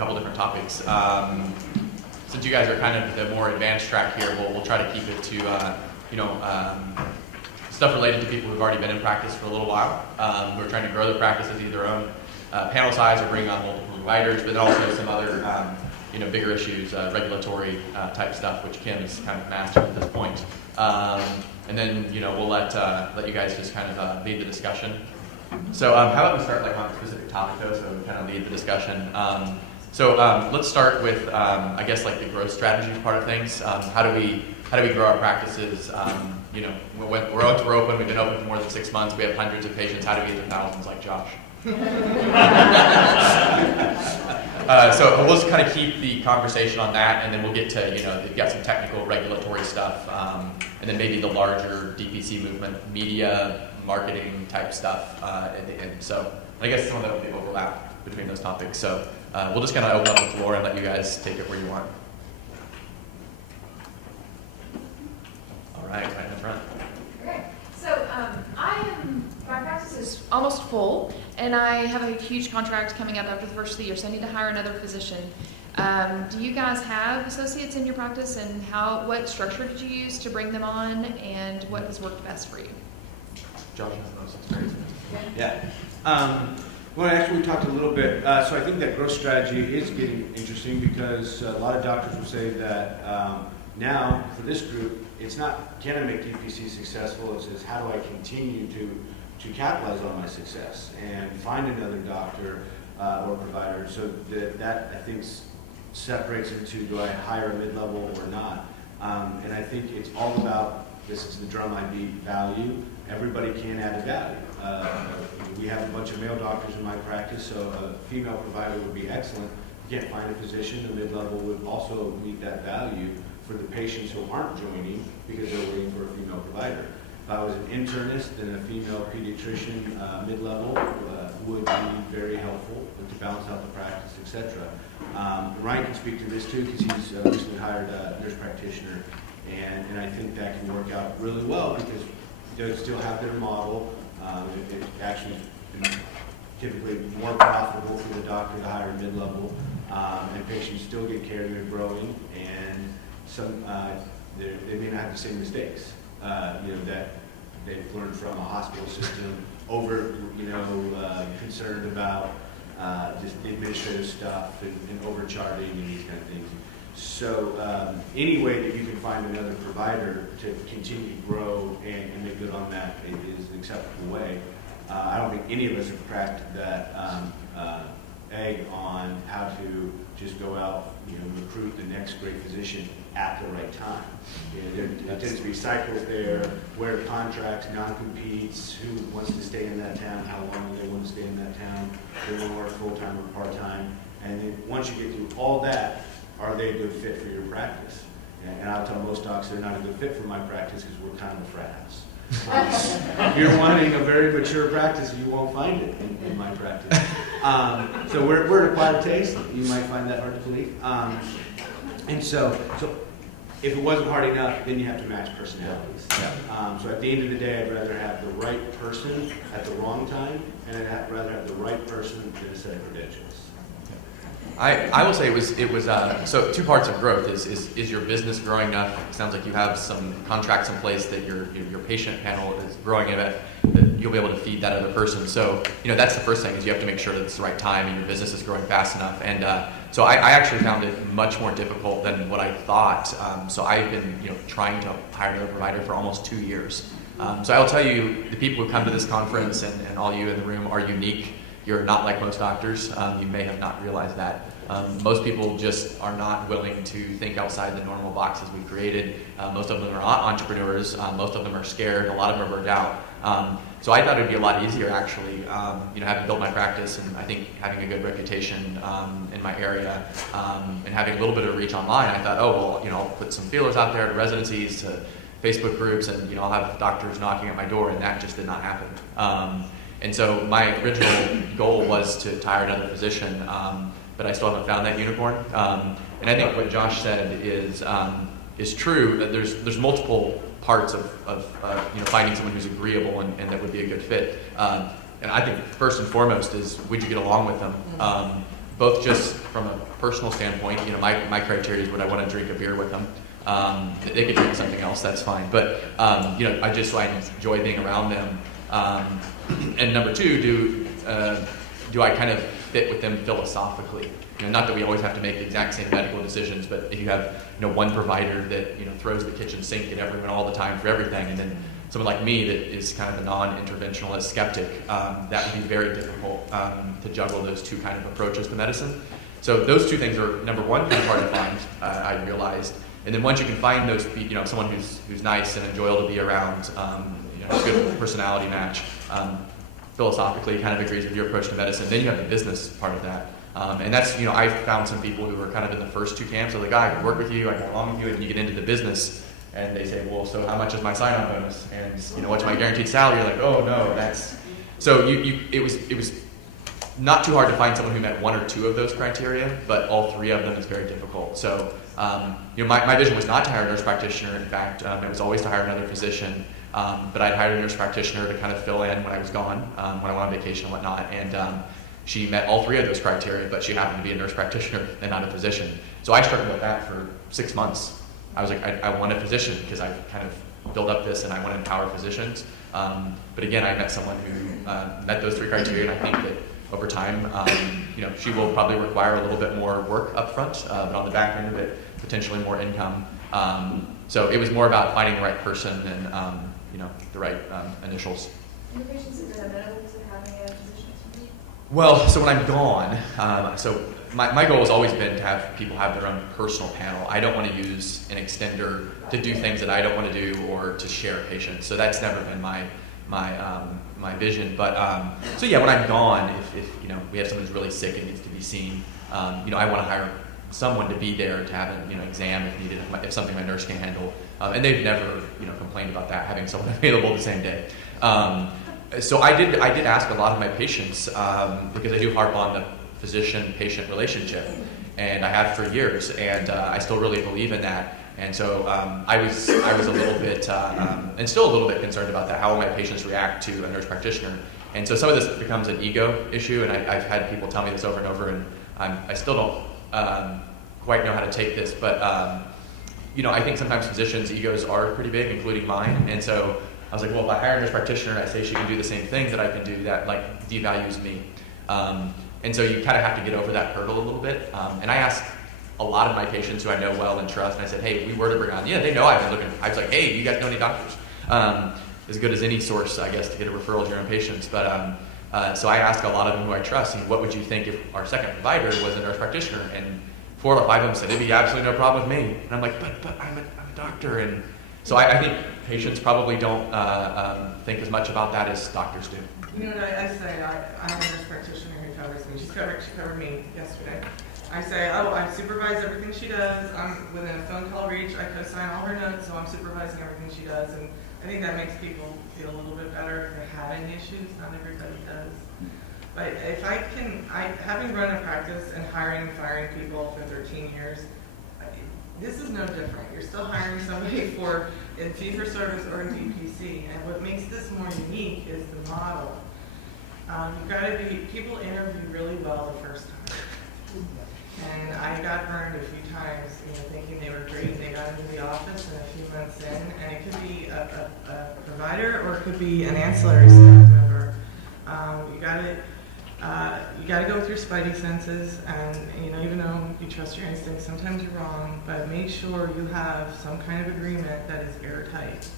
couple different topics. Since you guys are kind of the more advanced track here, we'll try to keep it to stuff related to people who've already been in practice for a little while, who are trying to grow their practices, either their own panel size or bring on multiple providers, but then also some other bigger issues, regulatory type stuff, which Kim is kind of mastered at this point. And then we'll let you guys just kind of lead the discussion. So how about we start like on a specific topic though, so we kind of lead the discussion. So let's start with I guess like the growth strategy part of things. How do we grow our practices? When we're open, we've been open for more than 6 months. We have hundreds of patients. How do we get to thousands like Josh? So we'll just kind of keep the conversation on that, and then we'll get to you've got some technical regulatory stuff, and then maybe the larger DPC movement, media, marketing type stuff at the end. So I guess some of that will be overlap between those topics. So we'll just kind of open up the floor and let you guys take it where you want. All right in the front. Okay, so my practice is almost full, and I have a huge contract coming up after the first of the year, so I need to hire another physician. Do you guys have associates in your practice, and what structure did you use to bring them on, and what has worked best for you? Josh has most experience. Yeah. Well, actually, we talked a little bit. So I think that growth strategy is getting interesting because a lot of doctors will say that now for this group, it's not can I make DPC successful. It's how do I continue to capitalize on my success and find another doctor or provider. So that I think separates into do I hire a mid-level or not. And I think it's all about, this is the drum I beat, value. Everybody can add a value. We have a bunch of male doctors in my practice, so a female provider would be excellent. You can't find a physician, a mid-level would also meet that value for the patients who aren't joining because they're waiting for a female provider. If I was an internist, then a female pediatrician mid-level would be very helpful to balance out the practice, etc. Ryan can speak to this too because he's recently hired a nurse practitioner, and I think that can work out really well because they still have their model. It's actually typically more profitable for the doctor to hire mid-level, and patients still get care, they're growing, and some they may not have the same mistakes that they've learned from a hospital system, concerned about just administrative stuff and overcharting and these kind of things. So any way that you can find another provider to continue to grow and make good on that is an acceptable way. I don't think any of us have cracked that egg on how to just go out, recruit the next great physician at the right time. There tends to be cycles there, where contracts, non-competes, who wants to stay in that town, how long do they want to stay in that town, they want to work full-time or part-time, and then once you get through all that, are they a good fit for your practice? And I'll tell most docs they're not a good fit for my practice because we're kind of a frat house. If you're wanting a very mature practice, you won't find it in my practice. So we're an acquired taste. You might find that hard to believe. And so if it wasn't hard enough, then you have to match personalities. So at the end of the day, I'd rather have the right person at the wrong time, and I'd rather have the right person than a set of credentials. I will say it was so 2 parts of growth is your business growing enough. It sounds like you have some contracts in place that your patient panel is growing enough that you'll be able to feed that other person. So that's the first thing is you have to make sure that it's the right time and your business is growing fast enough. And so I actually found it much more difficult than what I thought. So I've been trying to hire another provider for almost 2 years. So I'll tell you, the people who come to this conference and all you in the room are unique. You're not like most doctors. You may have not realized that. Most people just are not willing to think outside the normal boxes we've created. Most of them are not entrepreneurs. Most of them are scared. A lot of them are burned out. So I thought it would be a lot easier, actually, having built my practice and I think having a good reputation in my area and having a little bit of reach online. I thought, I'll put some feelers out there to residencies, to Facebook groups, and I'll have doctors knocking at my door, and that just did not happen. And so my original goal was to hire another physician, but I still haven't found that unicorn. And I think what Josh said is true, that there's multiple parts of finding someone who's agreeable and that would be a good fit. And I think first and foremost is, would you get along with them? both just from a personal standpoint. My criteria is would I want to drink a beer with them. They could drink something else, that's fine. But I enjoy being around them. And number two, do I kind of fit with them philosophically? Not that we always have to make the exact same medical decisions, but if you have one provider that throws the kitchen sink at everyone all the time for everything, and then someone like me that is kind of a non-interventionalist skeptic, that would be very difficult to juggle those two kind of approaches to medicine. So those two things are, number one, kind of hard to find, I realized. And then once you can find those, someone who's nice and enjoyable to be around, a good personality match, philosophically kind of agrees with your approach to medicine, then you have the business part of that. And that's, I found some people who were kind of in the first two camps. So like, I can work with you, I can get along with you, and you get into the business, and they say, well, so how much is my sign-on bonus? And what's my guaranteed salary? You're like, oh no, that's. So it was not too hard to find someone who met one or two of those criteria, but all three of them is very difficult. So my vision was not to hire a nurse practitioner. In fact, it was always to hire another physician. But I'd hired a nurse practitioner to kind of fill in when I was gone, when I went on vacation and whatnot. And she met all three of those criteria, but she happened to be a nurse practitioner and not a physician. So I struggled with that for 6 months. I was like, I want a physician because I kind of built up this and I want to empower physicians. But again, I met someone who met those three criteria, and I think that over time, she will probably require a little bit more work up front, but on the back end of it, potentially more income. So it was more about finding the right person and the right initials. And the patients have been amenable to having a physician? Well, so when I'm gone, so my goal has always been to have people have their own personal panel. I don't want to use an extender to do things that I don't want to do or to share patients. So that's never been my vision. But so yeah, when I'm gone, if we have someone who's really sick and needs to be seen, I want to hire someone to be there to have an exam if needed, if something my nurse can't handle. And they've never complained about that, having someone available the same day. So I did ask a lot of my patients, because I do harp on the physician-patient relationship, and I have for years, and I still really believe in that. And so I was a little bit, and still a little bit concerned about that. How will my patients react to a nurse practitioner? And so some of this becomes an ego issue, and I've had people tell me this over and over, and I still don't quite know how to take this, but I think sometimes physicians' egos are pretty big, including mine. And so I was like, well, if I hire a nurse practitioner and I say she can do the same thing that I can do, that devalues me. And so you kind of have to get over that hurdle a little bit. And I asked a lot of my patients who I know well and trust, and I said, hey, if we were to bring on, they know I've been looking. I was like, hey, you guys know any doctors? As good as any source, I guess, to get a referral to your own patients. But so I asked a lot of them who I trust, what would you think if our second provider was a nurse practitioner? And 4 or 5 of them said, it'd be absolutely no problem with me. And I'm like, but I'm a doctor. And so I think patients probably don't think as much about that as doctors do. You know what I say? I have a nurse practitioner who covers me. She covered me yesterday. I say, I supervise everything she does. I'm within a phone call reach. I co-sign all her notes, so I'm supervising everything she does. And I think that makes people feel a little bit better if they're having issues. Not everybody does. But if having run a practice and hiring and firing people for 13 years, this is no different. You're still hiring somebody in fee-for-service or in DPC. And what makes this more unique is the model. People interview really well the first time. And I got burned a few times, thinking they were great. They got into the office and a few months in, and it could be a provider or it could be an ancillary staff member. You got to go with your spidey senses, and even though you trust your instincts, sometimes you're wrong. But make sure you have some kind of agreement that is airtight.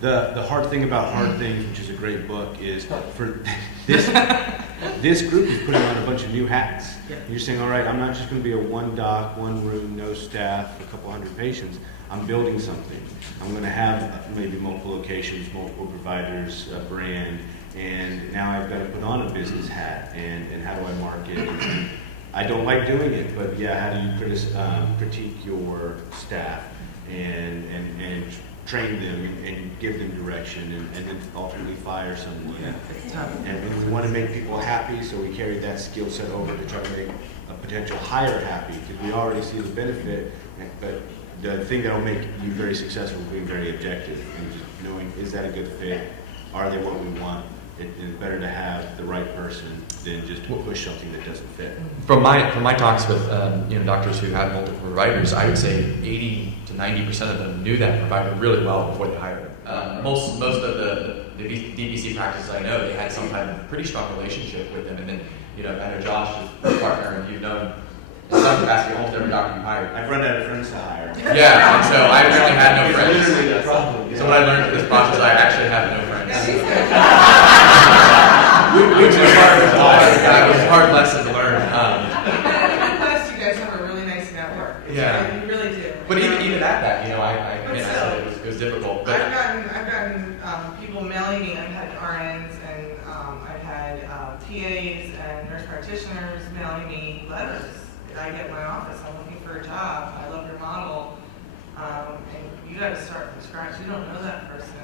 The hard thing about hard things, which is a great book, is for this group is putting on a bunch of new hats. Yeah. You're saying, all right, I'm not just going to be a one doc, one room, no staff, a couple hundred patients. I'm building something. I'm going to have maybe multiple locations, multiple providers, a brand, and now I've got to put on a business hat, and how do I market? And I don't like doing it, but how do you critique your staff and train them and give them direction and then ultimately fire someone? Yeah, it's tough. And we want to make people happy, so we carry that skill set over to try to make a potential hire happy, because we already see the benefit, but the thing that will make you very successful is being very objective and just knowing, is that a good fit? Are they what we want? it's better to have the right person than just to push something that doesn't fit. From my talks with doctors who had multiple providers, I would say 80 to 90% of them knew that provider really well before they hired him. Most of the DPC practices I know, they had some kind of pretty strong relationship with them, and then I know Josh is a partner, and you've known in some capacity almost every doctor you hired. I've run out of friends to hire. Yeah, and so I really had no friends. It's literally the problem. So what I learned in this process, I actually have no friends. Yeah, Which was hard. It was a hard lesson to learn. Plus, you guys have a really nice network. Yeah. You really do. But even at that, I said it was difficult. But I've gotten people mailing me. I've had RNs and I've had PAs and nurse practitioners mailing me letters. I get in my office. I'm looking for a job. I love your model. And you got to start from scratch. You don't know that person.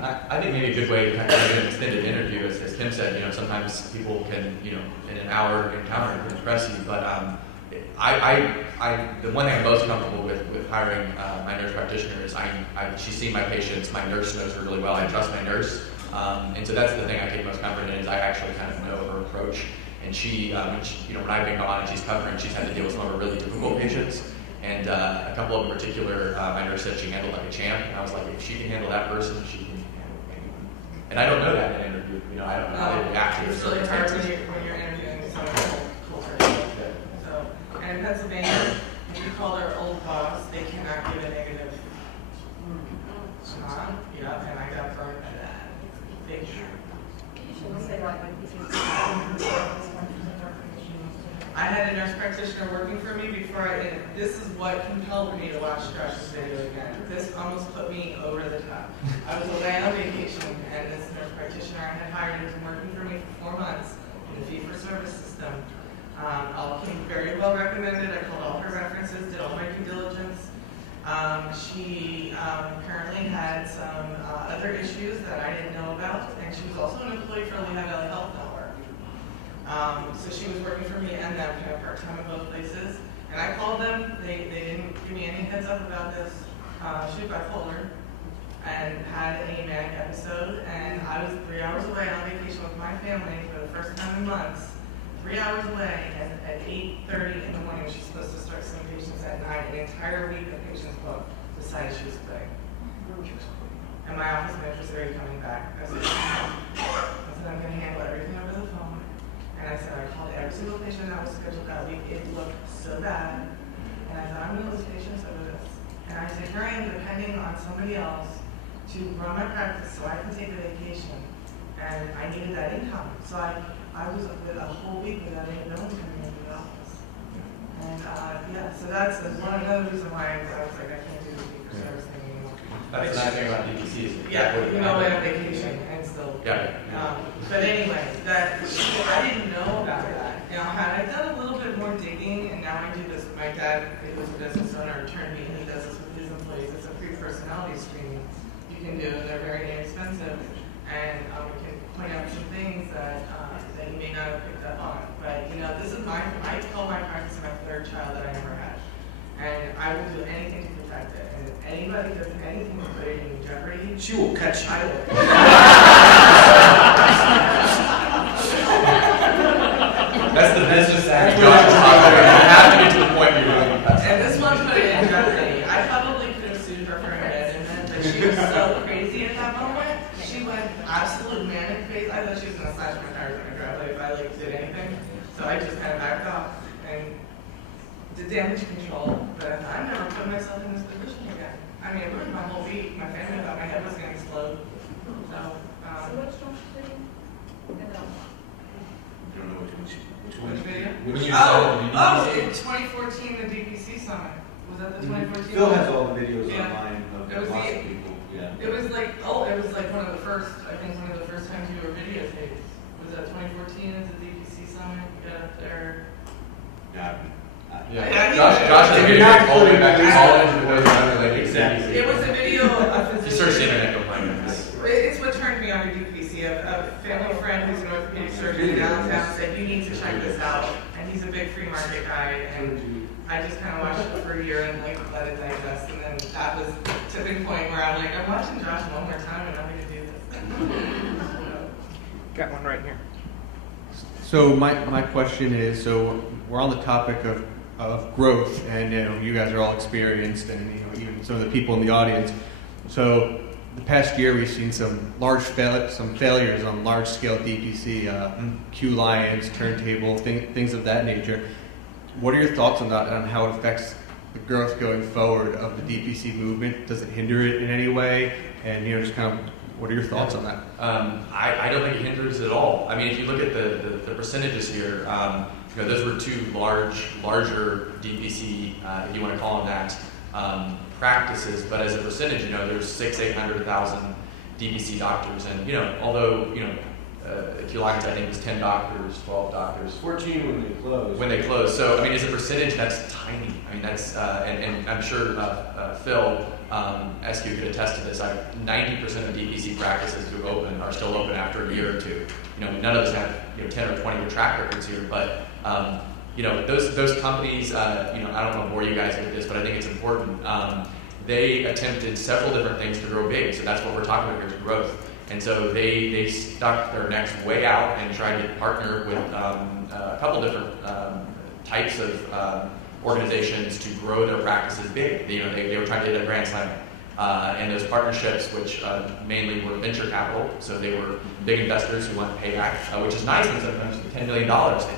I think maybe a good way to kind of have an extended interview, as Tim said, sometimes people can, in an hour encounter can impress you. But the one thing I'm most comfortable with hiring my nurse practitioner is she's seen my patients. My nurse knows her really well. I trust my nurse, and so that's the thing I take most comfort in is I actually kind of know her approach. And she, when I've been gone and she's covering, she's had to deal with some of her really difficult patients. And a couple of them in particular, my nurse said she handled like a champ. And I was like, if she can handle that person, she can handle anyone. And I don't know that in an interview. I don't know how they react to It's the really hard circumstances. when you're interviewing someone culture. So, and in Pennsylvania, if you call their old boss, they cannot give a negative. Yeah, and I got burned by that. Big time. I had a nurse practitioner working for me before and this is what compelled me to watch Josh's video again. This almost put me over the top. I was away on vacation and this nurse practitioner I had hired has been working for me for 4 months in the fee-for-service system. All came very well recommended. I called all her references, did all my due diligence. She currently had some other issues that I didn't know about, and she was also an employee for Lehigh Valley Health Network. So she was working for me and them kind of part-time in both places. And I called them, they didn't give me any heads up about this. She was bipolar and had a manic episode, and I was 3 hours away on vacation with my family for the first time in months. 3 hours away, and at 8:30 in the morning, she's supposed to start seeing patients at 9. An entire week of patients booked, decided she was quitting. And my office manager said, "Are you coming back?" I said, "I'm going to handle everything over the phone." And I said, I called every single patient that was scheduled that week. It looked so bad. And I thought, I'm going to lose patients over this. And I said, here I am depending on somebody else to run my practice so I can take a vacation. And I needed that income. So I was with a whole week without no one coming into the office. And so that's another reason why I was like, I can't do the fee-for-service thing anymore. That's the nice thing about DPC is You know, I'm on vacation and still. Yeah. But anyway, I didn't know about that. Now, had I done a little bit more digging, and now I do this with my dad, who was a business owner, turned me, and he does this with his employees. It's a free personality screening you can do. They're very inexpensive, and we can point out some things that you may not have picked up on. But this is I call my practice my third child that I ever had, and I will do anything to protect it. And if anybody does anything to put it in jeopardy, She will catch you. I will. That's just that. Josh is talking about. You have to get to the point where you're going to cut. And this one put it in jeopardy. I probably could have sued her for abandonment, but she was so crazy at that moment. She went absolute manic phase. I thought she was gonna slash my tires in my driveway if I did anything. So I just kind of backed off and did damage control. But I'm never putting myself in this position again. I mean, it ruined my whole week. My family thought my head was gonna explode. So. I don't know which one. Which video? When you In 2014, the DPC summit. Was that the 2014? Phil has all the videos Yeah. online It of was lots the- of people. Yeah. It was like one of the first, I think one of the first times you were videotaped. Was that 2014 as the DPC summit? You got up there. Yeah. Josh is You're not all the way back to putting- college and was unrelated. Exactly. It was a video of You physician. search the internet, you'll find it. It's what turned me on to DPC. A family friend who's an orthopedic surgeon in downtown said, you need to check this out. And he's a big free market guy. And I just kind of watched it for a year and let it digest. And then that was the tipping point where I'm like, I'm watching Josh one more time and I'm going to do this. Got one right here. So my question is, so we're on the topic of growth, and you guys are all experienced, and even some of the people in the audience. So the past year we've seen some failures on large scale DPC, Q Lions, turntable, things of that nature. What are your thoughts on that and on how it affects the growth going forward of the DPC movement? Does it hinder it in any way? And just kind of, what are your thoughts on that? I don't think it hinders at all. I mean, if you look at the percentages here, those were two larger DPC, if you want to call them that, practices. But as a percentage, there's 800,000 DPC doctors, and although Q Lions I think was 10 doctors, 12 doctors, 14 when they closed. When they close. So, I mean, as a percentage, that's tiny. I mean, that's, and I'm sure Phil SQ could attest to this. 90% of DPC practices who open are still open after a year or two. None of us have, 10 or 20 year track records here, but, those companies, I don't want to bore you guys with this, but I think it's important. They attempted several different things to grow big. So that's what we're talking about here is growth. And so they stuck their necks way out and tried to partner with a couple different types of organizations to grow their practices big. They were trying to hit a grand slam. And those partnerships, which mainly were venture capital, so they were big investors who want payback, which is nice when sometimes $10 million.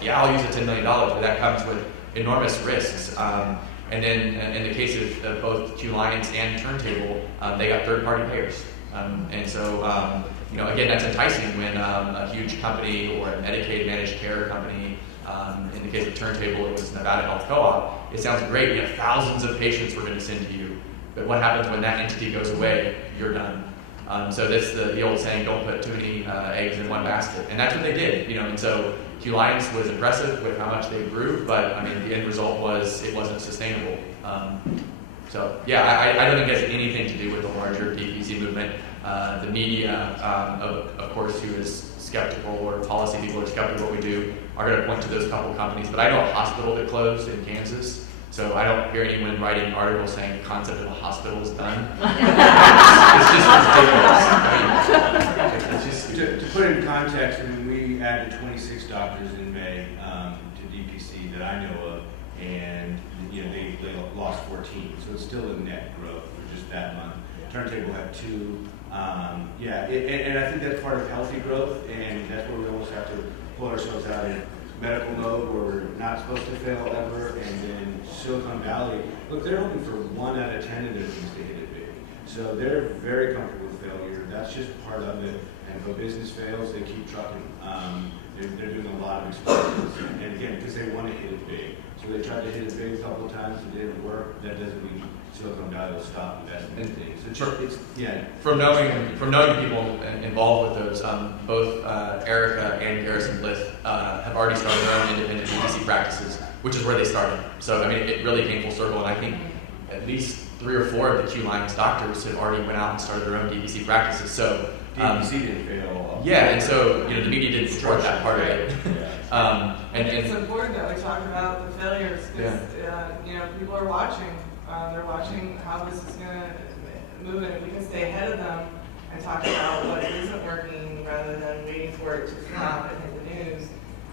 Yeah, I'll use the $10 million, but that comes with enormous risks. And then in the case of both Q Lions and Turntable, they got third-party payers. And so, again, that's enticing when a huge company or a Medicaid managed care company, in the case of Turntable, it was Nevada Health Co-op, it sounds great, you have thousands of patients we're going to send to you. But what happens when that entity goes away? You're done. So that's the old saying, don't put too many eggs in one basket. And that's what they did, and so Q Lions was impressive with how much they grew, but I mean, the end result was it wasn't sustainable. So yeah, I don't think it has anything to do with the larger DPC movement. The media, of course, who is skeptical, or policy people who are skeptical of what we do, are going to point to those couple companies. But I know a hospital that closed in Kansas, so I don't hear anyone writing articles saying the concept of a hospital is done. It's just ridiculous. I mean, it's just To put it in context, we added 26 doctors in May to DPC that I know of, and they lost 14, so it's still a net growth for just that month. Turntable had 2. And I think that's part of healthy growth, and that's where we almost have to pull ourselves out of medical mode where we're not supposed to fail ever. And then Silicon Valley, look, they're hoping for 1 out of 10 of their things to hit it big. So they're very comfortable with failure. That's just part of it. And if a business fails, they keep trucking. They're doing a lot of experiments, and again, because they want to hit it big. So they tried to hit it big a couple of times, it didn't work. That doesn't mean Silicon Valley will stop investing in things. From knowing people involved with those, both Erica and Garrison Blith have already started their own independent DPC practices, which is where they started. So I mean, it really came full circle, and I think at least 3 or 4 of the Q Lions doctors have already went out and started their own DPC practices. So DPC didn't fail. Yeah, and so the media didn't support that part of it. And it's important that we talk about the failures because people are watching. They're watching how this is going to move, and if we can stay ahead of them and talk about what isn't working rather than waiting for it to stop and hit the news,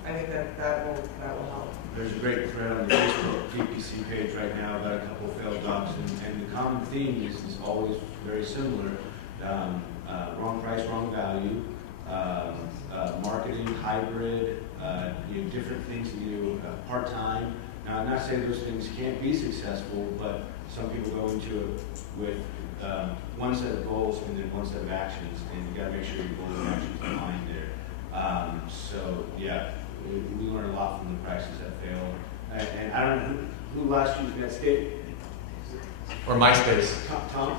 I think that will help. There's a great thread on the Facebook DPC page right now about a couple of failed docs, and the common theme is always very similar. Wrong price, wrong value, marketing, hybrid, different things to do, part-time. Now, I'm not saying those things can't be successful, but some people go into it with one set of goals and then one set of actions, and you got to make sure your goals and actions align there. We learn a lot from the practices that fail. And I don't know who last used Netscape. Or MySpace. Tom?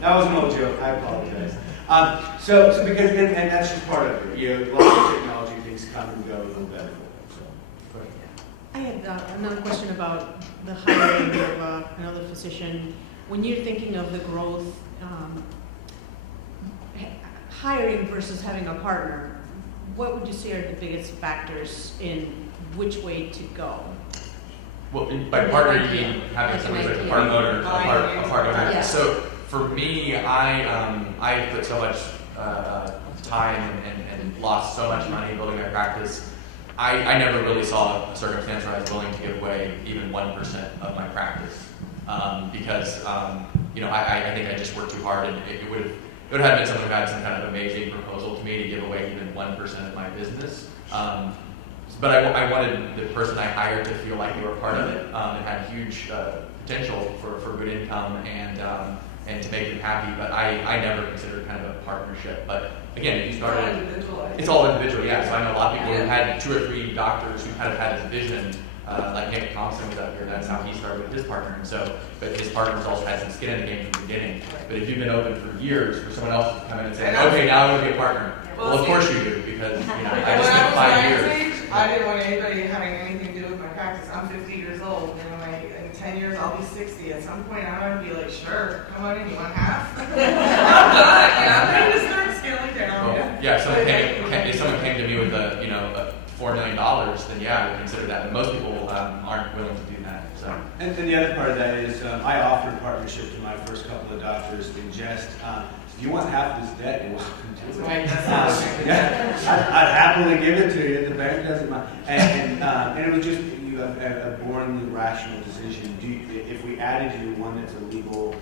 That was an old joke. I apologize. So because and that's just part of it. A lot of technology things come and go a little better. I had another question about the hiring of another physician. When you're thinking of the growth, hiring versus having a partner, what would you say are the biggest factors in which way to go? Well, by partner, you mean having somebody like a part owner, a part owner. Yeah. So for me, I put so much time and lost so much money building my practice, I never really saw a circumstance where I was willing to give away even 1% of my practice because I think I just worked too hard, and it would have had been someone who had some kind of amazing proposal to me to give away even 1% of my business. But I wanted the person I hired to feel like they were part of it. It had huge potential for good income and to make them happy. But I never considered kind of a partnership. But again, if you started, it's all individual. Yeah. So I know a lot of people who had 2 or 3 doctors who kind of had this vision. Like Nick Thompson was up here, that's how he started with his partner. And so, but his partners also had some skin in the game from the beginning. But if you've been open for years, for someone else to come in and say, okay, now I want to be a partner. Well, of course you do, because I just spent 5 years. I didn't want anybody having anything to do with my practice. I'm 50 years old. In 10 years, I'll be 60. At some point, I'm going to be like, sure, come on in, you want half? I'm done. I'm ready to start scaling down. Well, yeah, if someone came to me with a $4 million, then yeah, I would consider that. But most people aren't willing to do that. So. And then the other part of that is I offered partnership to my first couple of doctors in jest. If you want half this debt, you're welcome to it. I'd happily give it to you. The bank doesn't mind. And it was just a boringly rational decision. If we added you one that's a legal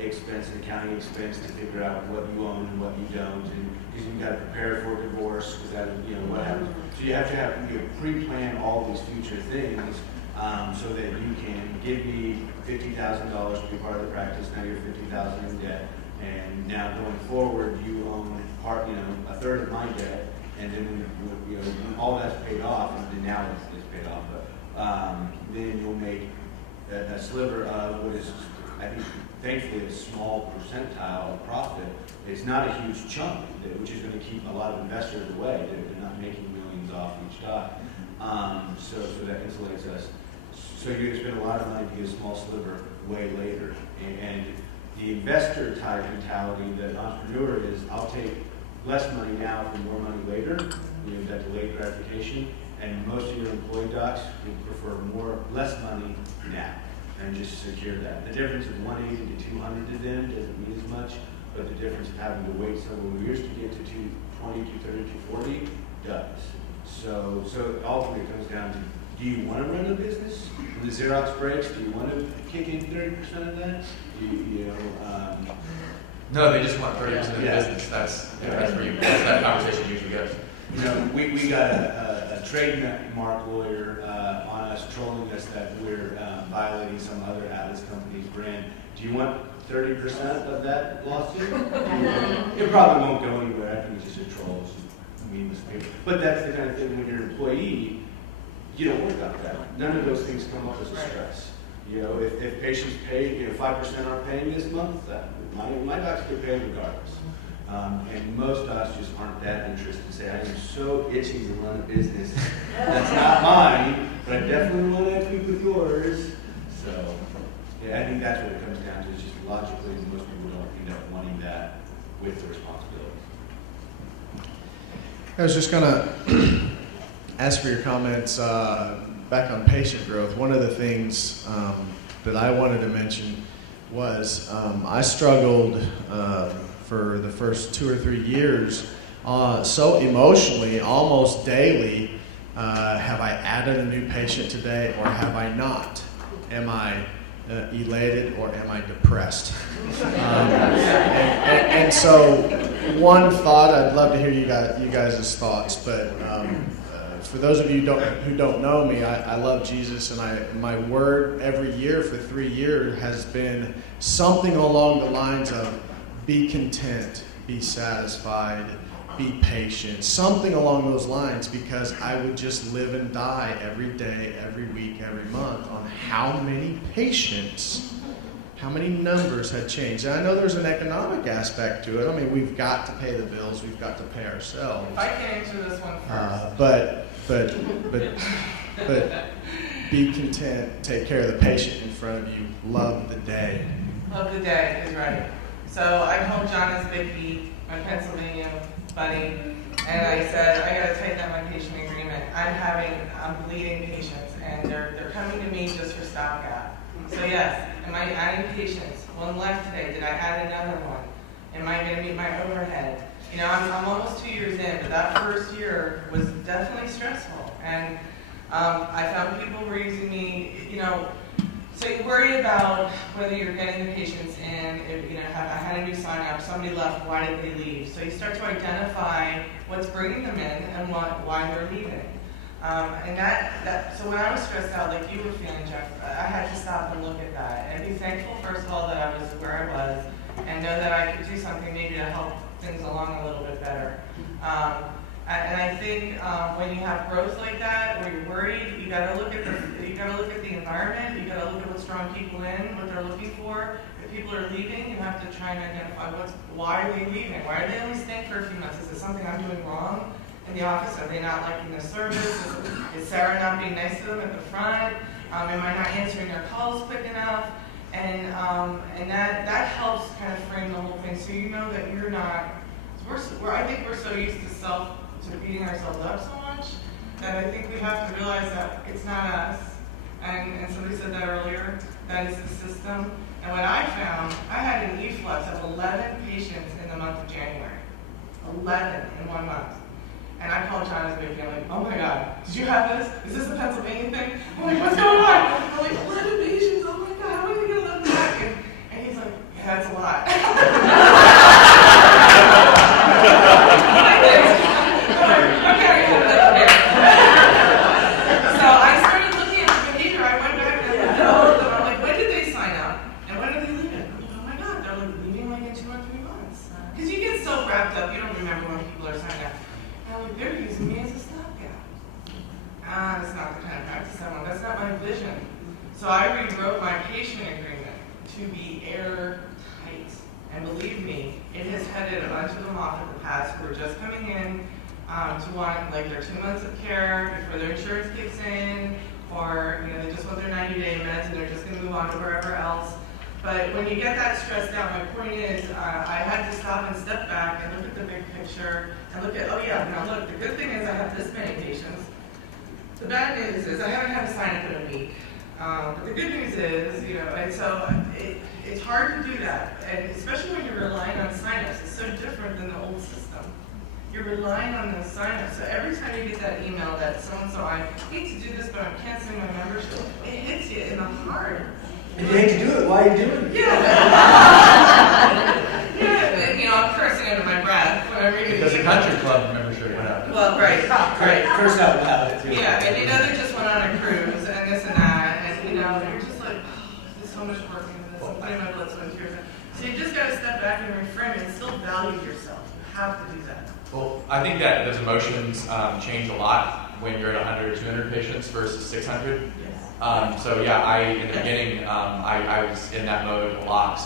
expense, an accounting expense to figure out what you own and what you don't, and because you've got to prepare for divorce, because that what happens. So you have to pre-plan all these future things so that you can give me $50,000 to be part of the practice. Now you're $50,000 in debt. And now going forward, you own a third of my debt, and then when all that's paid off, and now it's paid off, but then you'll make a sliver of what is, I think, thankfully, a small percentile of profit. It's not a huge chunk, which is going to keep a lot of investors away. They're not making millions off each stock, so that insulates us. So you're going to spend a lot of money to get a small sliver way later, and the investor type mentality that entrepreneur is, I'll take less money now for more money later, that delayed gratification, and most of your employee docs would prefer less money now, and just secure that. The difference of 180 to 200 to them doesn't mean as much, but the difference of having to wait several years to get to 220, 230, 240 does. So ultimately it comes down to, do you want to run a business? When the Xerox breaks, do you want to kick in 30% of that? No, they just want 30% of the business. That's where that conversation usually goes. We got a trademark lawyer on us trolling us that we're violating some other Atlas company's brand. Do you want 30% of that lawsuit? It probably won't go anywhere. I think it's just a troll. But that's the kind of thing when you're an employee, you don't worry about that. None of those things come up as a stress. If patients pay, 5% aren't paying this month, my docs get paid regardless. And most docs just aren't that interested to say, I am so itchy to run a business. That's not mine, but I definitely want to keep with yours. So, yeah, I think that's what it comes down to. Is just logically, most people don't end up wanting that with the responsibility. I was just going to ask for your comments back on patient growth. One of the things that I wanted to mention was I struggled for the first 2 or 3 years so emotionally, almost daily. Have I added a new patient today or have I not? Am I elated or am I depressed? And so one thought, I'd love to hear you guys' thoughts, but for those of you who don't know me, I love Jesus, and my word every year for 3 years has been something along the lines of be content, be satisfied, be patient, something along those lines, because I would just live and die every day, every week, every month on how many patients, how many numbers had changed. And I know there's an economic aspect to it. I mean, we've got to pay the bills, we've got to pay ourselves. I can answer this one first. But be content, take care of the patient in front of you, love the day. Love the day is right. So I called John's Big B, my Pennsylvania buddy, and I said, I gotta tighten up my patient agreement. I'm bleeding patients, and they're coming to me just for stopgap. So yes, am I adding patients? One left today. Did I add another one? Am I gonna meet my overhead? You know, I'm almost 2 years in, but that first year was definitely stressful. And I found people were using me, you know, so you worry about whether you're getting the patients in, if, you know, I had a new sign up, somebody left, why did they leave? So you start to identify what's bringing them in and why they're leaving. And so when I was stressed out, like you were feeling, Jeff, I had to stop and look at that and be thankful, first of all, that I was where I was and know that I could do something maybe to help things along a little bit better. And I think when you have growth like that, where you're worried, you got to look at the environment. You got to look at what's drawing people in, what they're looking for. If people are leaving, you have to try and identify why are they leaving? Why are they only staying for a few months? Is it something I'm doing wrong in the office? Are they not liking the service? Is Sarah not being nice to them at the front? Am I not answering their calls quick enough? And that helps kind of frame the whole thing, so you know that you're not. I think we're so used to beating ourselves up so much that I think we have to realize that it's not us. And somebody said that earlier, that is the system. And what I found, I had an efflux of 11 patients in the month of January. 11 in 1 month. And I called John as baby, I'm like, oh my God, did you have this? Is this the Pennsylvania thing? I'm like, what's going on? I'm like, 11 patients, oh my God, how are they going to let them back? And he's like, yeah, that's a lot. So I started looking at the behavior. I went back and I looked at all of them. I'm like, when did they sign up? And when are they leaving? I'm like, oh my God, they're like leaving like in 2 or 3 months. Because you get so wrapped up, you don't remember when people are signing up. And I'm like, they're using me as a stopgap. That's not the kind of practice I want. That's not my vision. So I rewrote my patient agreement to be airtight. And believe me, it has headed a bunch of them off in the past who are just coming in to want like their 2 months of care before their insurance kicks in, or they just want their 90-day meds and they're just going to move on to wherever else. But when you get that stressed out, my point is I had to stop and step back and look at the big picture and look at, oh yeah, now look, the good thing is I have this many patients. The bad news is I haven't had a sign up in a week. But the good news is, and so it's hard to do that, and especially when you're relying on signups. It's so different than the old system. You're relying on those signups. So every time you get that email that so-and-so, I hate to do this, but I'm canceling my membership, it hits you in the heart. If you hate to do it, why are you doing it? Yeah. Yeah, I'm cursing under my breath when I read it. Because the country club membership went up. Well, right. Curse out loud. Too. Yeah, and they just went on a cruise and this and that, and you're just like, oh, there's so much work into this. I'm putting my blood, sweat, and tears in. So you just got to step back and reframe it and still value yourself. You have to do that. Well, I think that those emotions change a lot when you're at 100 or 200 patients versus 600. Yes. So yeah, in the beginning, I was in that mode a lot,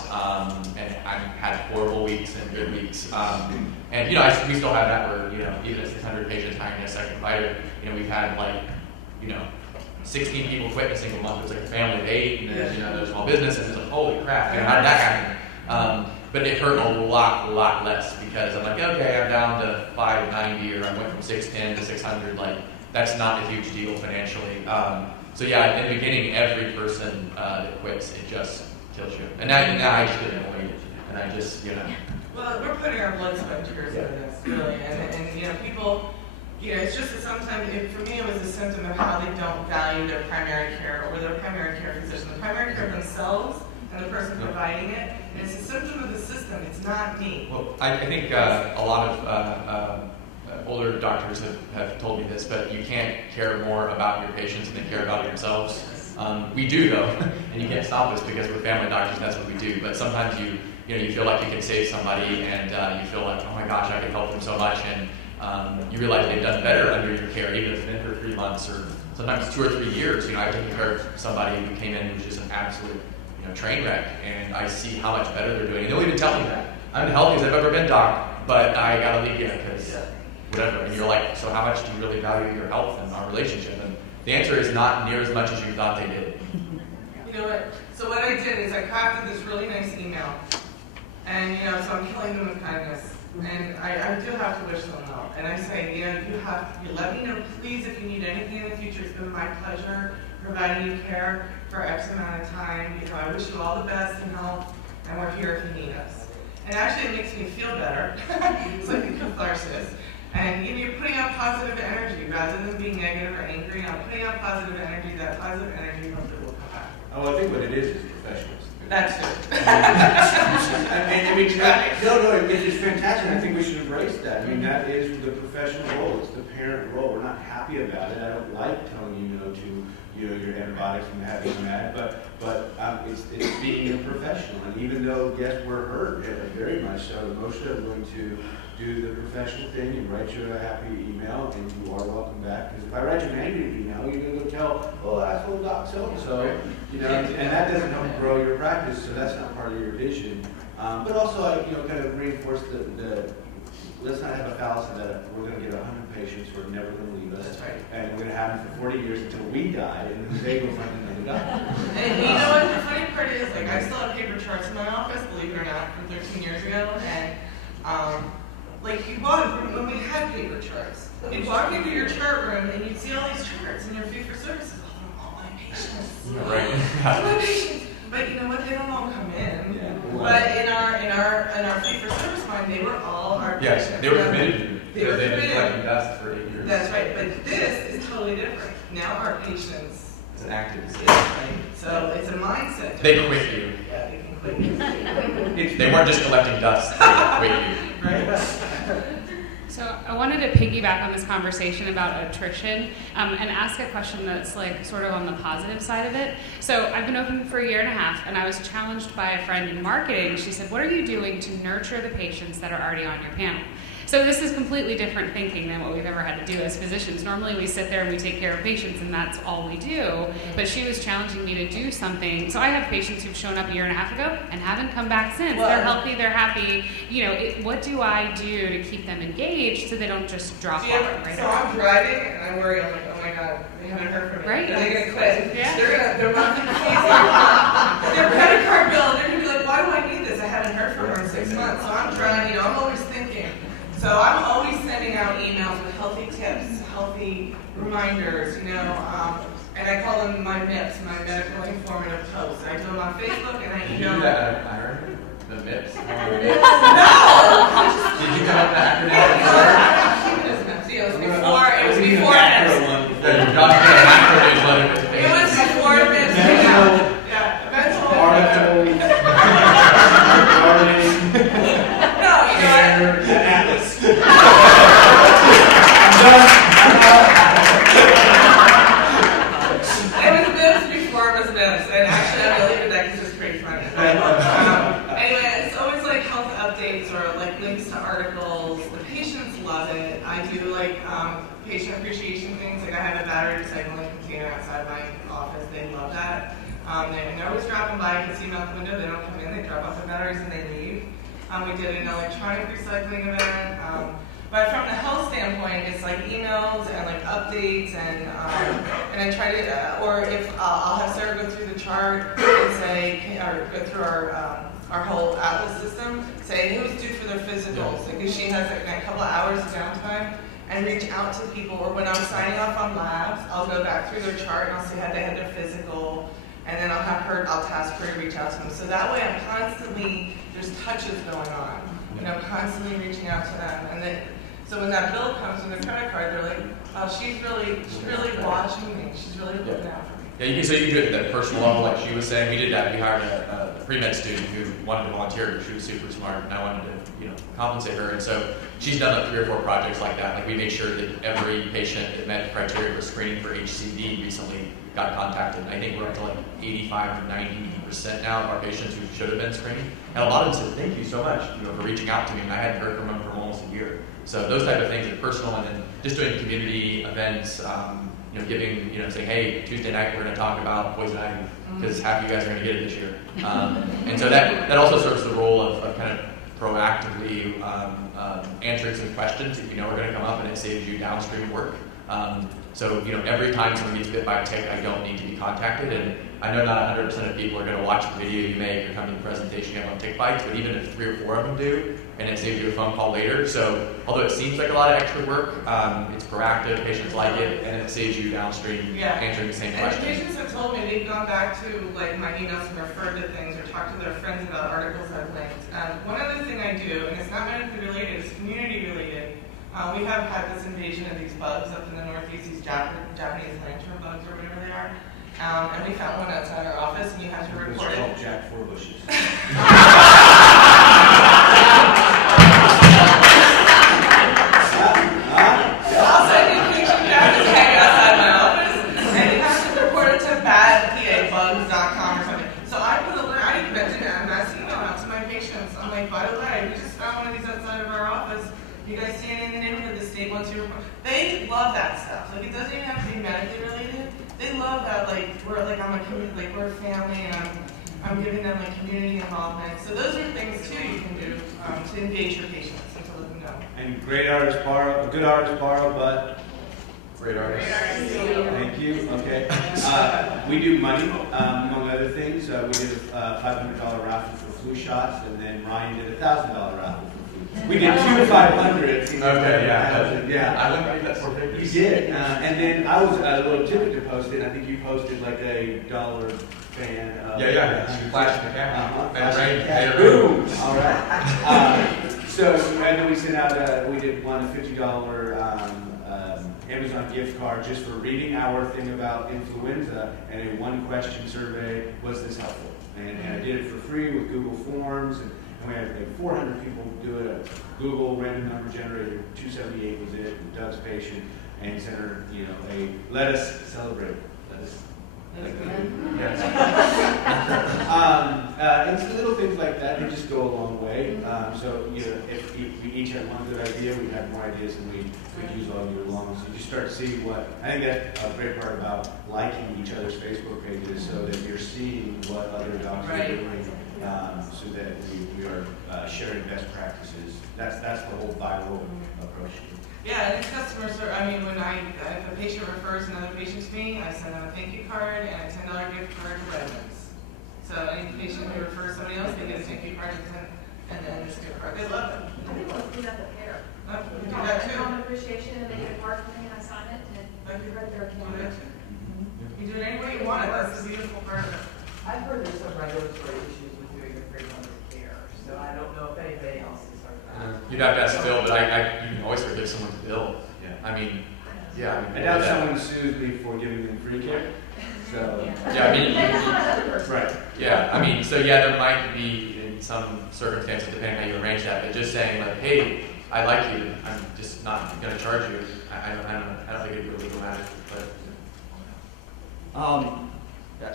and I had horrible weeks and good weeks. And we still have that where even at 600 patients hiring a second provider, we've had 16 people quit in a single month. It was like a family of 8, and then they're a small business, and it's like, holy crap, how did that happen? But it hurt a lot less because I'm like, okay, I'm down to 590, or I went from 610 to 600. That's not a huge deal financially. So yeah, in the beginning, every person that quits, it just kills you. And now I just get annoyed, and I just Well, we're putting our blood, sweat, and tears into this, really, and people. It's just that sometimes, for me, it was a symptom of how they don't value their primary care or their primary care physician. The primary care themselves and the person providing it, and it's a symptom of the system. It's not me. Well, I think a lot of older doctors have told me this, but you can't care more about your patients than they care about themselves. We do, though, and you can't stop us because we're family doctors, and that's what we do. But sometimes you feel like you can save somebody, and you feel like, oh my gosh, I can help them so much, and you realize they've done better under your care, even if it's been for 3 months or sometimes 2 or 3 years. I've taken care of somebody who came in who was just an absolute train wreck, and I see how much better they're doing. And they'll even tell me that. I'm the healthiest I've ever been, doc, but I gotta leave you because whatever. And you're like, so how much do you really value your health and our relationship? And the answer is not near as much as you thought they did. You know what? So what I did is I crafted this really nice email, and so I'm killing them with kindness. And I do have to wish them well. And I say, you let me know, please, if you need anything in the future. It's been my pleasure providing you care for X amount of time. I wish you all the best and health, and we're here if you need us. And actually, it makes me feel better. It's like a catharsis. And you're putting out positive energy rather than being negative or angry. I'm putting out positive energy. That positive energy hopefully will come back. Oh, I think what it is professionals. That's it. I mean, it's fantastic. I think we should embrace that. I mean, that is the professional role. It's the parent role. We're not happy about it. I don't like telling you no to your antibiotics and having them mad, but it's being a professional. And even though, yes, we're hurt, very much so, emotionally, I'm going to do the professional thing and write you a happy email, and you are welcome back. Because if I write you an angry email, you're going to go tell, oh, asshole doc so-and-so, you know, and that doesn't help grow your practice, so that's not part of your vision. But also, I kind of reinforce the let's not have a fallacy that we're going to get 100 patients who are never going to leave us. That's right. And we're going to have them for 40 years until we die, and then they go find another doctor. And you know what the funny part is? Like, I still have paper charts in my office, believe it or not, from 13 years ago. And, like, when we had paper charts, you'd walk into your chart room and you'd see all these charts in your fee-for-service. Oh, all my patients. Right. All my patients. But you know what? They don't all come in. Yeah. But in our fee-for-service mind, they were all our Yes, patients. they were committed They were because they've been committed. collecting dust for 8 years. That's right. But this is totally different. Now our patients. It's an active It's decision. right. So it's a mindset. They quit you. Yeah, they can quit. They weren't just collecting dust, they quit you. Right. So I wanted to piggyback on this conversation about attrition and ask a question that's like sort of on the positive side of it. So I've been open for 1.5 years, and I was challenged by a friend in marketing. She said, what are you doing to nurture the patients that are already on your panel? So this is completely different thinking than what we've ever had to do as physicians. Normally we sit there and we take care of patients and that's all we do. But she was challenging me to do something. So I have patients who've shown up 1.5 years ago and haven't come back since. Well, they're healthy, they're happy. You know, what do I do to keep them engaged so they don't just drop off right So away? I'm driving and I worry, I'm like, oh my god, they haven't heard from me. Right. Are they gonna quit? Yeah. They're monthly fees. Their credit card bill, they're gonna be like, why do I need this? I haven't heard from her in 6 months. So I'm driving, I'm always thinking. So I'm always sending out emails with healthy tips, healthy reminders, and I call them my MIPS, my medical informative posts. I do them on Facebook and I Did you email. do that at Iron? The MIPS? No! Did you come up with the acronym? It was before MIPS. The document acronym letter with It was patients. before MIPS came out. Yeah, mental. Article, gardening, No, you know what? atlas. It was MIPS before it was MIPS, and actually I really did that because it's pretty funny. Anyway, it's always like health updates or like links to articles. The patients love it. I do like patient appreciation things. Like I have a battery recycling container outside my office. They love that. They're always dropping by. I can see them out the window. They don't come in. They drop off the batteries and they leave. We did an electronic recycling event. But from the health standpoint, it's like emails and like updates and I try to, or if I'll have Sarah go through the chart and say, or go through our whole Atlas system, say who's due for their physicals, because she has like a couple of hours of downtime, and reach out to people. Or when I'm signing off on labs, I'll go back through their chart and I'll see how they had their physical, and then I'll task her to reach out to them. So that way I'm constantly, there's touches going on, and I'm constantly reaching out to them. And then, so when that bill comes from their credit card, they're like, oh, she's really watching me. She's really looking out for me. Yeah, so you can do it at that personal level, like she was saying. We did that. We hired a pre-med student who wanted to volunteer. She was super smart, and I wanted to, compensate her. And so she's done like 3 or 4 projects like that. Like we made sure that every patient that met criteria for screening for HCV recently got contacted. I think we're up to like 85 to 90% now of our patients who should have been screened. And a lot of them said, "Thank you so much, for reaching out to me." And I hadn't heard from them for almost a year. So those type of things are personal, and then just doing community events. Giving, saying, hey, Tuesday night we're going to talk about poison ivy because half you guys are going to get it this year. And so that also serves the role of kind of proactively answering some questions if you know are going to come up, and it saves you downstream work. So, every time someone gets bit by a tick, I don't need to be contacted. And I know not 100% of people are going to watch the video you make or come to the presentation you have on tick bites, but even if 3 or 4 of them do, and it saves you a phone call later. So, although it seems like a lot of extra work, it's proactive, patients like it, and it saves you downstream answering the same And question. patients have told me they've gone back to like my emails and referred to things or talked to their friends about articles I've linked. One other thing I do, and it's not medically related, it's community related. We have had this invasion of these bugs up in the Northeast, these Japanese lantern bugs or whatever they are. And we found one outside our office, and you have to report It's it. called Jack Four Bushes. I'll send you a picture. You have to hang it outside my office, and you have to report it to badpabugs.com or something. So I put a link. I mentioned a mass email out to my patients. I'm like, by the way, we just found one of these outside of our office. You guys see it in the neighborhood of the state wants you to report. They love that stuff. Like, it doesn't even have to be medically related. They love that. Like, we're like I'm a community, like we're a family, and I'm giving them like community involvement. So those are things too you can do to engage your patients and to let them know. And great artists borrow, good artists borrow, but Great artist. thank you. Okay. We do money, among other things. We did a $500 raffle for flu shots, and then Ryan did a $1,000 raffle for flu. We did 2 500s. Okay, yeah. Yeah. I wouldn't read that 4 You papers. did, and then I was a little timid to post it. I think you posted like a $1 fan. Yeah. Flash the camera. Flash Right. the camera. Boom. All right. So and then we sent out. We did one $50 Amazon gift card just for reading our thing about influenza, and a 1-question survey. Was this helpful? And I did it for free with Google Forms, and we had like 400 people do it. A Google random number generator, 278 was it. And Doug's patient, and he sent her, a let us celebrate. Let us. Yes. And so little things like that, they just go a long way. So, if we each had one good idea, we'd have more ideas than we could use all year long. So you just start to see I think that's a great part about liking each other's Facebook pages, so that you're seeing what other docs are doing, so that we are sharing best practices. That's the whole viral approach. Yeah, and it's customer service. I mean, if a patient refers another patient to me, I send them a thank you card and a $10 gift card to Redlands. So any patient who refers somebody else, they get a thank you card and then this gift card. They love it. I think we'll do that with hair. We do that too. Common appreciation, and they get a card from me, and I sign it, and you write their We do account. that too. You do it any way you want it. That's the beautiful part of it. I've heard there's some regulatory issues with doing a free month of care, so I don't know if anybody else has heard that. You'd have to ask Phil, but you can always forgive someone to bill. Yeah. I mean, I doubt someone sues me for giving them free care. So. Yeah, I mean, That's not another person. Right. yeah, I mean, so there might be in some circumstances, depending on how you arrange that, but just saying like, hey, I like you, I'm just not going to charge you. I don't think it'd be a legal matter, but.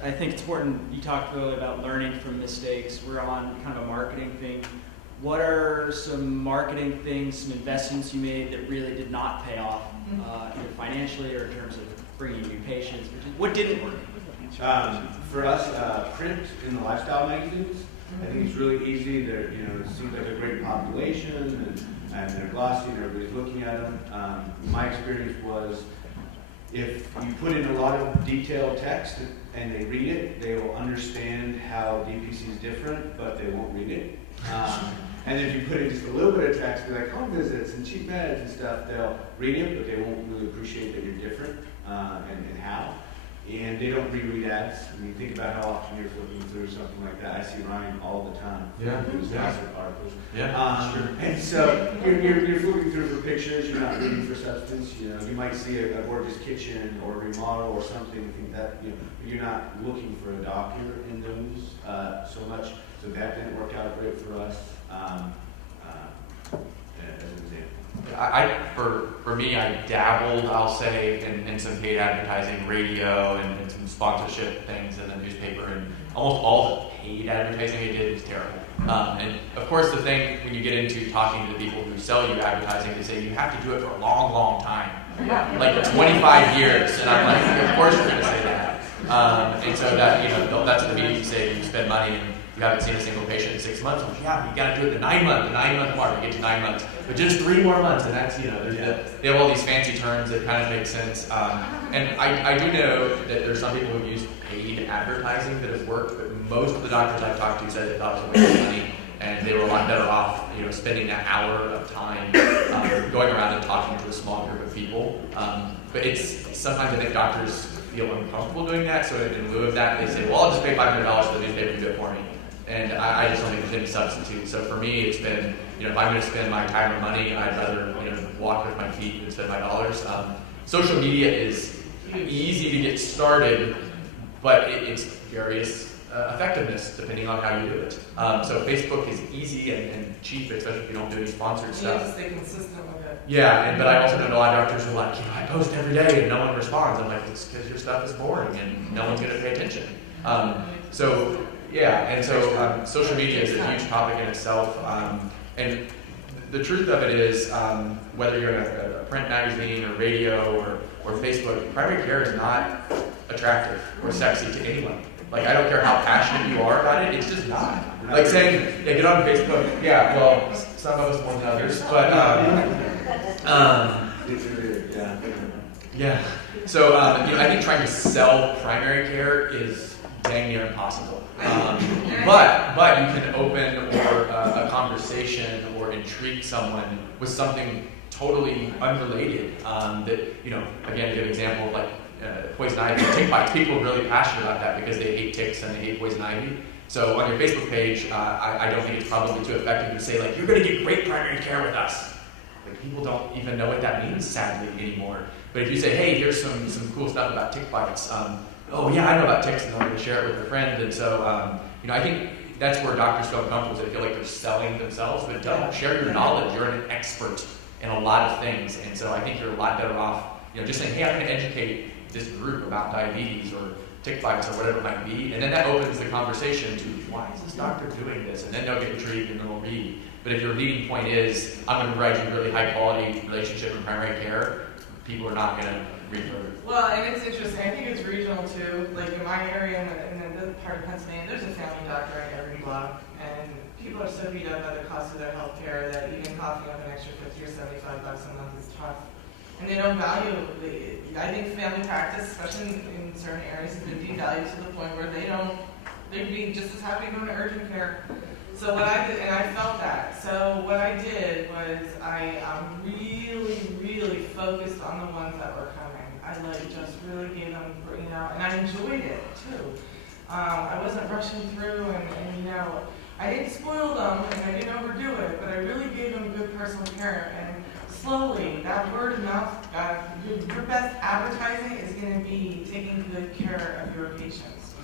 I think it's important. You talked earlier about learning from mistakes. We're on kind of a marketing thing. What are some marketing things, some investments you made that really did not pay off, either financially or in terms of bringing new patients? What didn't work? For us, print in the lifestyle magazines, I think it's really easy. They're, it seems like a great population, and they're glossy, and everybody's looking at them. My experience was, if you put in a lot of detailed text and they read it, they will understand how DPC is different, but they won't read it. And if you put in just a little bit of text, be like home visits and cheap meds and stuff, they'll read it, but they won't really appreciate that you're different and how. And they don't reread ads. I mean, think about how often you're flipping through something like that. I see Ryan all the time. Yeah. Those gossip articles. Yeah, sure. And so you're flipping through for pictures. You're not reading for substance. You might see a gorgeous kitchen or a remodel or something. You think that you're not looking for a doctor in those so much. So that didn't work out great for us. As an example. For me, I dabbled, I'll say, in some paid advertising, radio, and some sponsorship things in the newspaper, and almost all the paid advertising I did was terrible. And of course, the thing when you get into talking to the people who sell you advertising, they say you have to do it for a long, long time, like 25 years. And I'm like, of course you're going to say that. And so that, that's what the meetings say. You spend money and you haven't seen a single patient in 6 months. Well, yeah, you got to do it the 9 month mark. You get to 9 months, but just 3 more months, and that's, they have all these fancy terms that kind of make sense. And I do know that there's some people who use paid advertising that have worked, but most of the doctors I've talked to said they thought it was a waste of money, and they were a lot better off, spending that hour of time going around and talking to a small group of people. But it's sometimes I think doctors feel uncomfortable doing that, so in lieu of that, they say, well, I'll just pay $500 for the newspaper to do it for me. And I just don't think there's any substitute. So for me, it's been, if I'm going to spend my time or money, I'd rather, walk with my feet than spend my dollars. Social media is easy to get started, but it's various effectiveness depending on how you do it. So Facebook is easy and cheap, especially if you don't do any sponsored You stuff. have to stay consistent with it. Yeah, but I also know a lot of doctors who are like, I post every day and no one responds. I'm like, it's because your stuff is boring and no one's going to pay attention. Social media is a huge topic in itself. And the truth of it is, whether you're in a print magazine or radio or Facebook, primary care is not attractive or sexy to anyone. Like, I don't care how passionate you are about it, it's just not. Like saying, get on Facebook. Yeah, well, some of us more than others, but yeah. So I think trying to sell primary care is dang near impossible. But you can open a conversation or intrigue someone with something totally unrelated. Again, a good example of like poison ivy, tick bites. People are really passionate about that because they hate ticks and they hate poison ivy. So on your Facebook page, I don't think it's probably too effective to say like, you're going to get great primary care with us. Like, people don't even know what that means, sadly, anymore. But if you say, hey, here's some cool stuff about tick bites. Oh yeah, I know about ticks, and I'm going to share it with a friend. And so, I think that's where doctors feel uncomfortable. They feel like they're selling themselves, but don't share your knowledge. You're an expert in a lot of things, and so I think you're a lot better off, just saying, hey, I'm going to educate this group about diabetes or tick bites or whatever it might be, and then that opens the conversation to why is this doctor doing this, and then they'll get intrigued and they'll read. But if your leading point is I'm going to provide you a really high quality relationship in primary care, people are not going to read further. Well, and it's interesting. I think it's regional too. Like in my area, in the part of Pennsylvania, there's a family doctor in every block, and people are so beat up by the cost of their health care that even coughing up an extra $50 or $75 a month is tough. And they don't value. I think family practice, especially in certain areas, has been devalued to the point where they'd be just as happy going to urgent care. So what I did, and I felt that. So what I did was I really focused on the ones that were coming. I just really gave them, and I enjoyed it too. I wasn't rushing through, and I didn't spoil them, and I didn't overdo it, but I really gave them good personal care. And slowly, that word of mouth, your best advertising is going to be taking good care of your patients.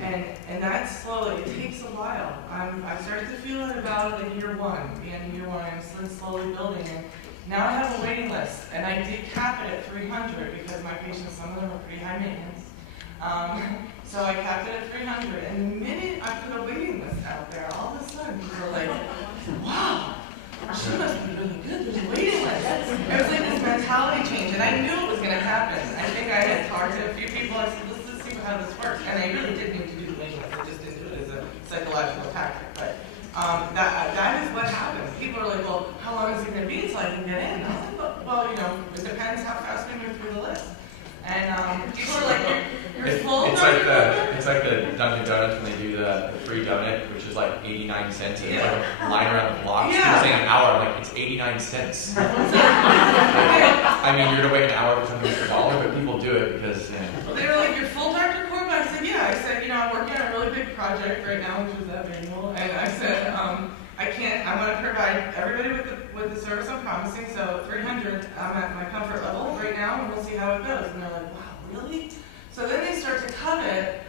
And that's slowly, it takes a while. I started to feel it about in year one, the end of year one, and slowly building it. Now I have a waiting list, and I did cap it at 300 because my patients, some of them are pretty high maintenance. So I capped it at 300, and the minute I put a waiting list out there, all of a sudden people are like, wow, she must be really good, there's a waiting list. It was like this mentality change, and I knew it was going to happen. I think I had talked to a few people, I said, let's see how this works. And I really did need to do the waiting list, I just didn't do it as a psychological tactic. But that is what happens. People are like, well, how long is it going to be until I can get in? I was like, well, it depends how fast we move through the list. And people are like, you're full. It's like the Dunkin' Donuts when they do the free donut, which is like 89 cents, and it's like a line around the block. So you're saying an hour, I'm like, it's 89 cents. I mean, you're gonna wait an hour for something for $1, but people do it because. Well, they were like, you're full, Dr. Corba? I said, yeah. I said, I'm working on a really big project right now, which is that manual, and I said, I'm going to provide everybody with the service I'm promising, so 300, I'm at my comfort level right now, and we'll see how it goes. And they're like, wow, really? So then they start to covet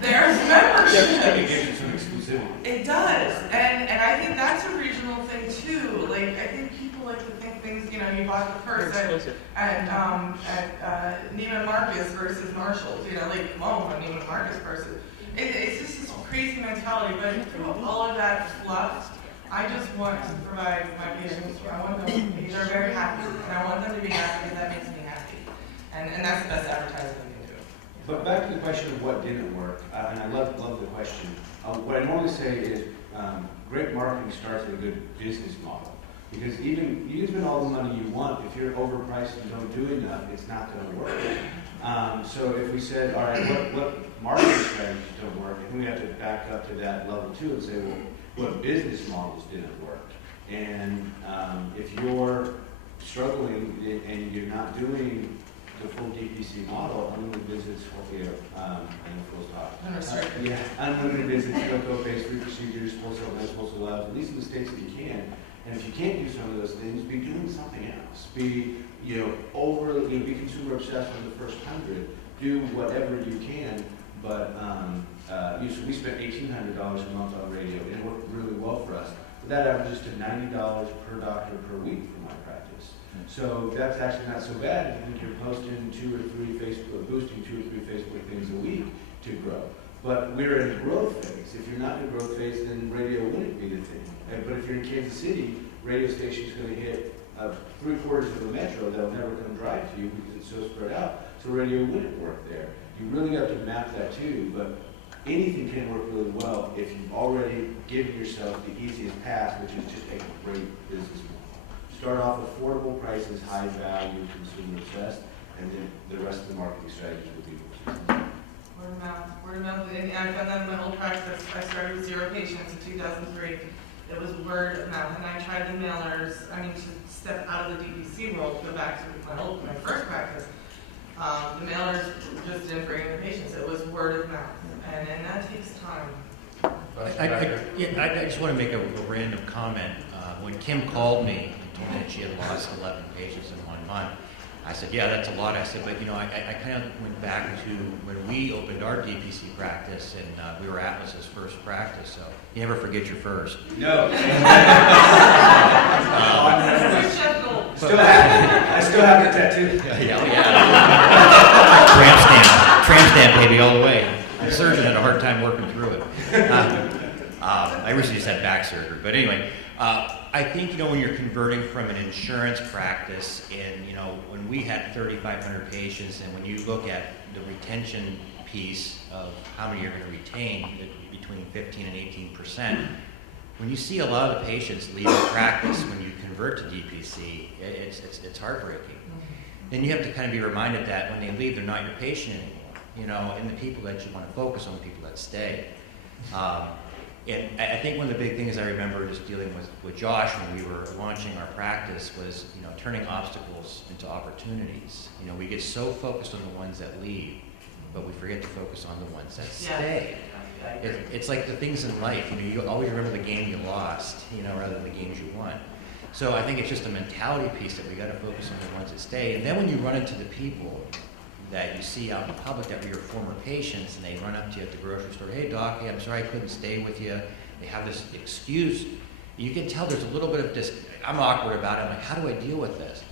their membership. It gives you some exclusivity. It does, and I think that's a regional thing too. Like, I think people like to think things, you bought the purse at Neiman Marcus versus Marshalls, like, oh, a Neiman Marcus purse. It's just this crazy mentality, but through all of that fluff, I just want to provide my patients, I want them, they're very happy, and I want them to be happy, because that makes me happy. And that's the best advertising we can do. But back to the question of what didn't work, and I love the question. What I normally say is great marketing starts with a good business model. Because even you can spend all the money you want, if you're overpriced and don't do enough, it's not going to work. So if we said, all right, what marketing strategies don't work, and we have to back up to that level too and say, well, what business models didn't work? And if you're struggling and you're not doing the full DPC model, unlimited visits, hopefully, full stop. Unrestricted. Unlimited visits, go-based, free procedures, wholesale meds, wholesale labs, these are the states that you can. And if you can't do some of those things, be doing something else. Be, be consumer obsessed on the first 100. Do whatever you can, but we spent $1,800 a month on radio, and it worked really well for us. But that averages to $90 per doctor per week for my practice. So that's actually not so bad if you think you're posting boosting 2 or 3 Facebook things a week to grow. But we're in a growth phase. If you're not in a growth phase, then radio wouldn't be the thing. But if you're in Kansas City, radio station's going to hit 3/4 of the metro that'll never come drive to you because it's so spread out. So radio wouldn't work there. You really have to map that too. But anything can work really well if you've already given yourself the easiest path, which is just a great business model. Start off affordable prices, high value, consumer obsessed, and then the rest of the marketing strategies will be more. Word of mouth, and I've done that in my old practice. I started with 0 patients in 2003. It was word of mouth, and I tried the mailers. I mean, to step out of the DPC world, go back to my first practice. The mailers just didn't bring in the patients. It was word of mouth, and that takes time. I just want to make a random comment. When Kim called me and told me that she had lost 11 patients in 1 month, I said, yeah, that's a lot. I said, but I kind of went back to when we opened our DPC practice, and we were Atlas's first practice, so you never forget your first. No. I still have the tattoo. Yeah. Tramp stamp, baby, all the way. The surgeon had a hard time working through it. I recently just had back surgery, but anyway. I think, when you're converting from an insurance practice and, when we had 3,500 patients and when you look at the retention piece of how many you're going to retain, between 15 and 18%, when you see a lot of the patients leave the practice when you convert to DPC, it's heartbreaking. Then you have to kind of be reminded that when they leave, they're not your patient anymore, and the people that you want to focus on, the people that stay. And I think one of the big things I remember just dealing with Josh when we were launching our practice was, turning obstacles into opportunities. We get so focused on the ones that leave, but we forget to focus on the ones that stay. It's like the things in life, you always remember the game you lost, rather than the games you won. So I think it's just a mentality piece that we got to focus on the ones that stay. And then when you run into the people that you see out in public that were your former patients, and they run up to you at the grocery store, hey doc, I'm sorry I couldn't stay with you. They have this excuse. You can tell there's a little bit of this, I'm awkward about it. I'm like, how do I deal with this?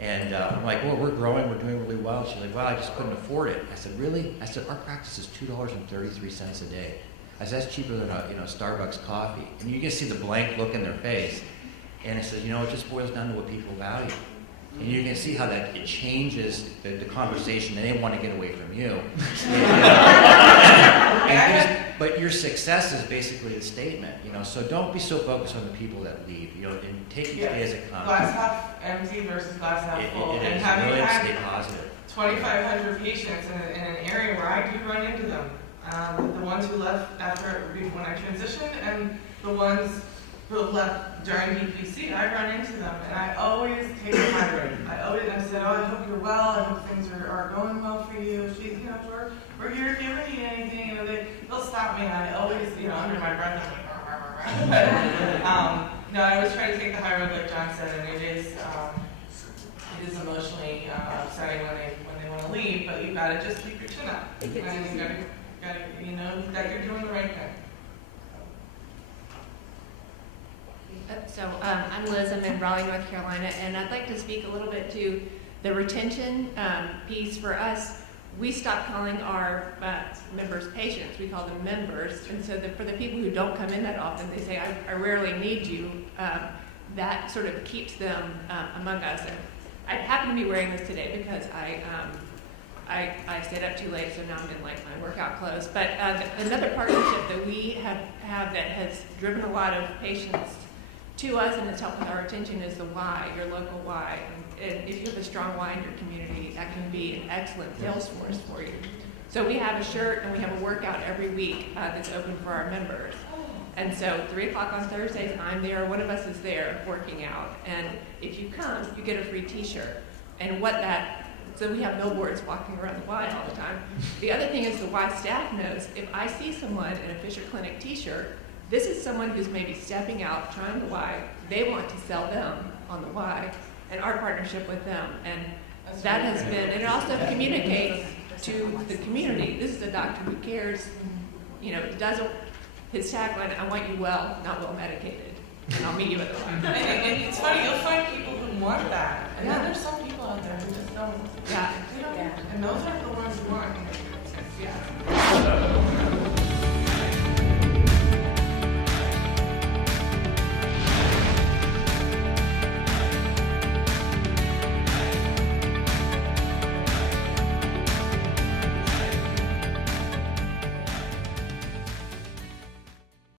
And I'm like, well, we're growing, we're doing really well. She's like, well, I just couldn't afford it. I said, really? I said, our practice is $2.33 a day. I said, that's cheaper than a Starbucks coffee. And you can see the blank look in their face. And I said, it just boils down to what people value. And you can see how that it changes the conversation, and they want to get away from you. But your success is basically the statement, So don't be so focused on the people that leave, and take each day as it comes. Glass half empty versus glass half full. It and is having really had stay positive. 2,500 patients in an area where I do run into them, the ones who left when I transitioned, and the ones who left during DPC, I run into them, and I always take a high road. I said, I hope you're well. I hope things are going well for you. We're here if you ever need anything. They'll stop me, and I always, under my breath, I'm like, no, I always try to take the high road, like John said, and it is emotionally upsetting when they want to leave, but you've got to just keep your chin up, and you got to know that you're doing the right thing. So I'm Liz, I'm in Raleigh, North Carolina, and I'd like to speak a little bit to the retention piece for us. We stopped calling our members patients, we call them members, and so for the people who don't come in that often, they say, I rarely need you. That sort of keeps them among us. And I happen to be wearing this today because I stayed up too late, so now I'm in like my workout clothes. But another partnership that we have that has driven a lot of patients to us and has helped with our attention is the Y, your local Y. And if you have a strong Y in your community, that can be an excellent sales force for you. So we have a shirt and we have a workout every week that's open for our members. And so 3 o'clock on Thursdays, I'm there, one of us is there working out. And if you come, you get a free t-shirt. And so we have billboards walking around the Y all the time. The other thing is the Y staff knows if I see someone in a Fisher Clinic t-shirt, this is someone who's maybe stepping out, trying the Y. They want to sell them on the Y and our partnership with them. And that has been, and it also communicates to the community. This is a doctor who cares, his tagline, I want you well, not well medicated. And I'll meet you at the Y. And it's funny, you'll find people who want that. And then there's some